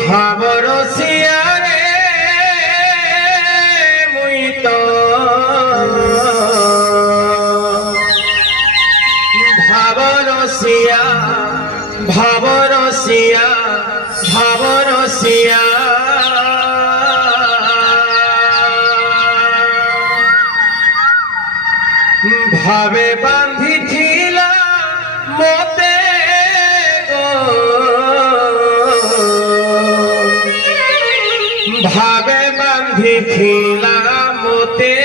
ভাবরসিয়া রে মুই তো ভাবরসিয়া ভাবরসিয়া ভাবরসিয়া ভাবে বাঁধিছিলা মতে ভাবে বাঁধিছিলা মতে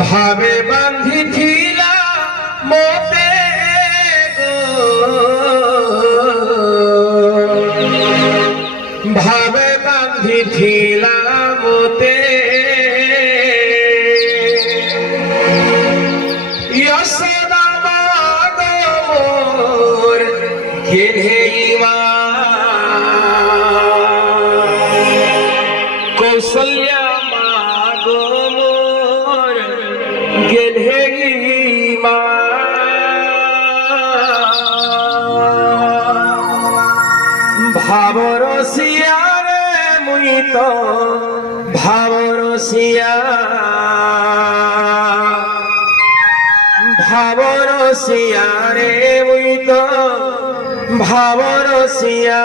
ভাবে বাঁধিছিলা মতে ভাবে বাঁধিছিলা মতে যশোদা মা গো মোর ঘেরেইমা কৌশল্যা মা গো মোর ঘেরেইমা ভাবরসিয়া রে মুই তো ভাবরসিয়া ভাবরসিয়া রে মুই তো ভাবরসিয়া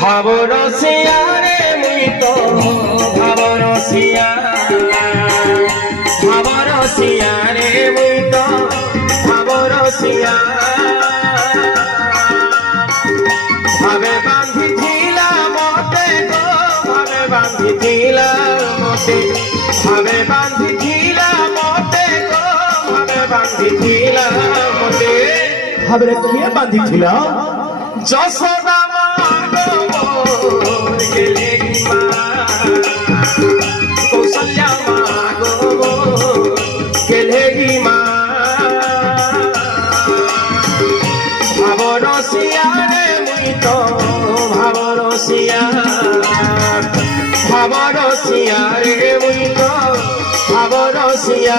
ভাবরসিয়া রে মুই তো ভাবরসিয়া ভাবরসিয়া রে মুই তো ভাবরসিয়া ভাবে বাঁধিছিলা মতে গো ভাবে বাঁধিছিলা মতে ভাবে বাঁধিছিলা মতে গো ভাবে বাঁধিছিলা মতে ভাবে কে বাঁধিছিলা যশোদা মা গো মোর ঘেরেইমা কৌশল্যা মা গো মোর ঘেরেইমা ভাবরসিয়া রে মুই তো ভাবরসিয়া ভাবরসিয়া রে মুই তো ভাবরসিয়া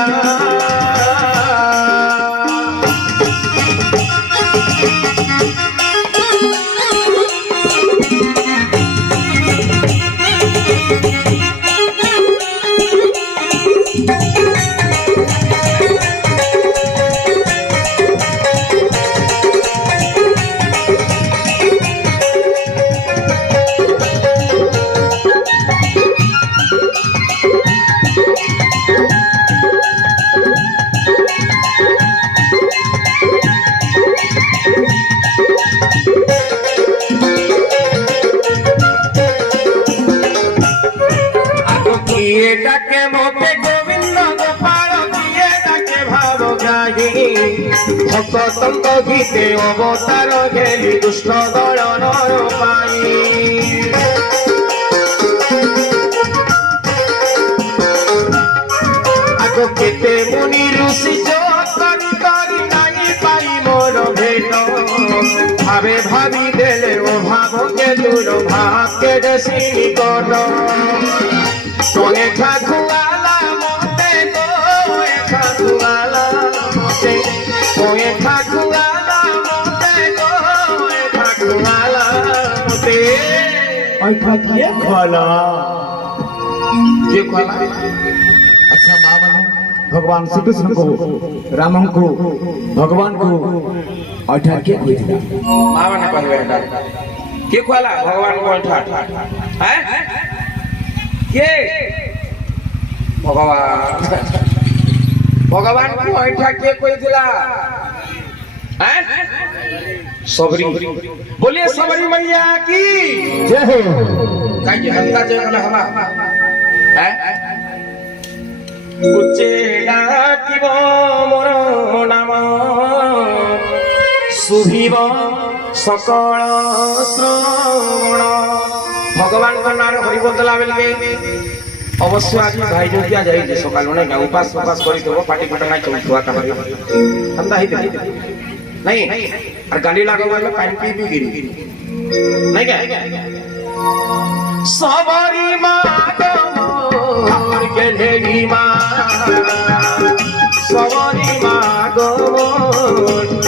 ডাকে মতে গোবিন্দ গোপাল দিয়ে ডাকে ভাব গাহি ভক্তঙ্গ গীতে অবতার ঘেলি দুষ্ট দলনর পাই আগ কেতে মুনি ঋষি করি করি নাই পাই মোর ভেট ভাবে ভাবি দেলে ও ভাবকে দূর ভাবকে দেশি নিকট তোয়ে ঠাকুয়ালা মতে তোয়ে ঠাকুয়ালা মতে তোয়ে ঠাকুয়ালা মতে তোয়ে ঠাকুয়ালা মতে ওই ঠাকিয়ে খোলা যে খোলা আচ্ছা মা মানে भगवान श्री कृष्ण को राम को भगवान को अठार के कहला माँ मैंने कहवे एटा के कहला भगवान को अठार हैं के भगवान को अठार के कहला हैं सबरी बोलिए सबरी मैया की जय हो काई हंता जय कला हमा हैं उच्चेला किव मोर नाम शुभिव सकल श्रवण भगवान का नाम हरि बोलला बेलके अवश्य आज भाई जो किया जाई सकाल ने उपास उपास करी देबो पाटी पटा ना चलतवा का हम दाही दे नहीं और गाली लागो में पानी पी भी गिरी नहीं क्या सबरी मागो के ढेगी मां सबरी मागो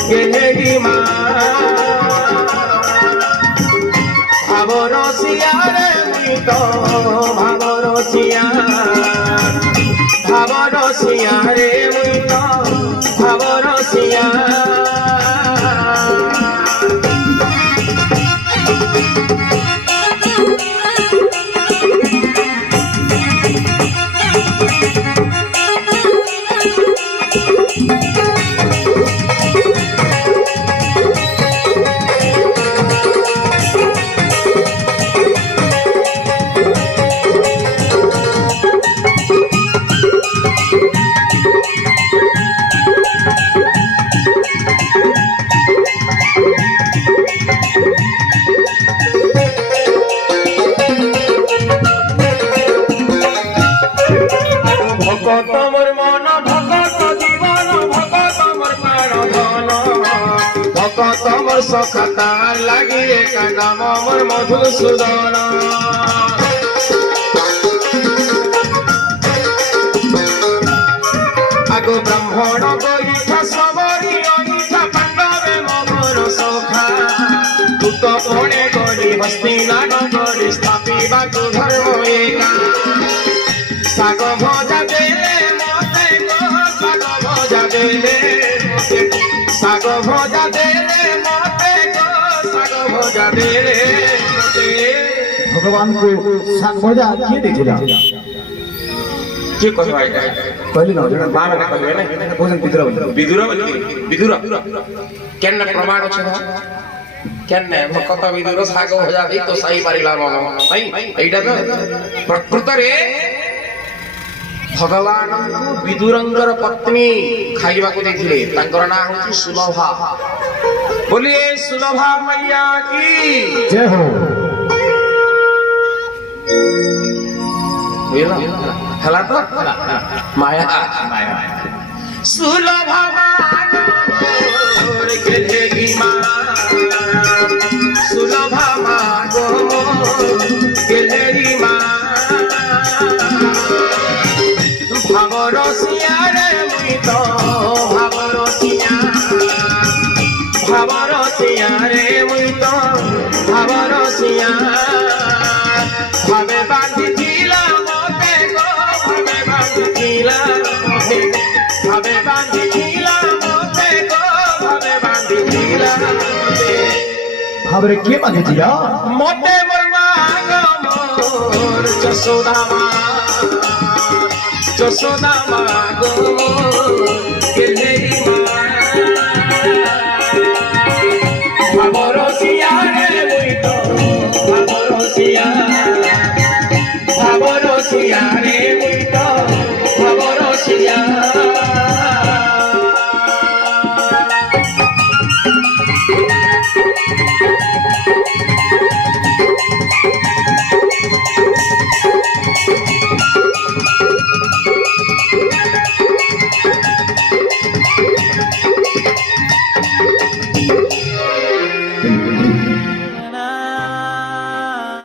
के ढेगी मां भावरसिया रे मितो भावरसिया रे मितो भावरसिया तमर सखता लगी एक नाम मोर मधुसूदन आगो ब्राह्मण गईठा सबरी अहिठा पांडवे मोर सखा तू तो कोणे गली हस्तिना नगरी स्थापिबा तू धर्म एका साग भजा देले मते गो साग भजा देले साग भजा देले मते गो साग भजा देले भगवान को साग भजा किए देखला के कहवा एटा कहली न जण मां ने कहवे ने भोजन विदुर केन प्रमाण छ केन भक्त विदुर साग भजा दे तो सही पारिला नहीं एटा तो प्रकृत रे भगवान को विदुरंगर पत्नी खाइबा को देखिले तांकर नाम होची सुलभा बोलिए सुलभा मैया की जय हो बुझला हला तो माया सुलभा मोर के ढेगी मां सुलभा मागो के ढेगी मां भावरसिया रे मुइतो भावरसिया रे मुइतो भावरसिया भावे बांधिथिला मते गो भावे बांधिथिला मते भावरे के बांधे दिया मते मोर मांग मोर जसोदा मागो के ढेगी मां भावरसिया रे मुइतो भावरसिया रे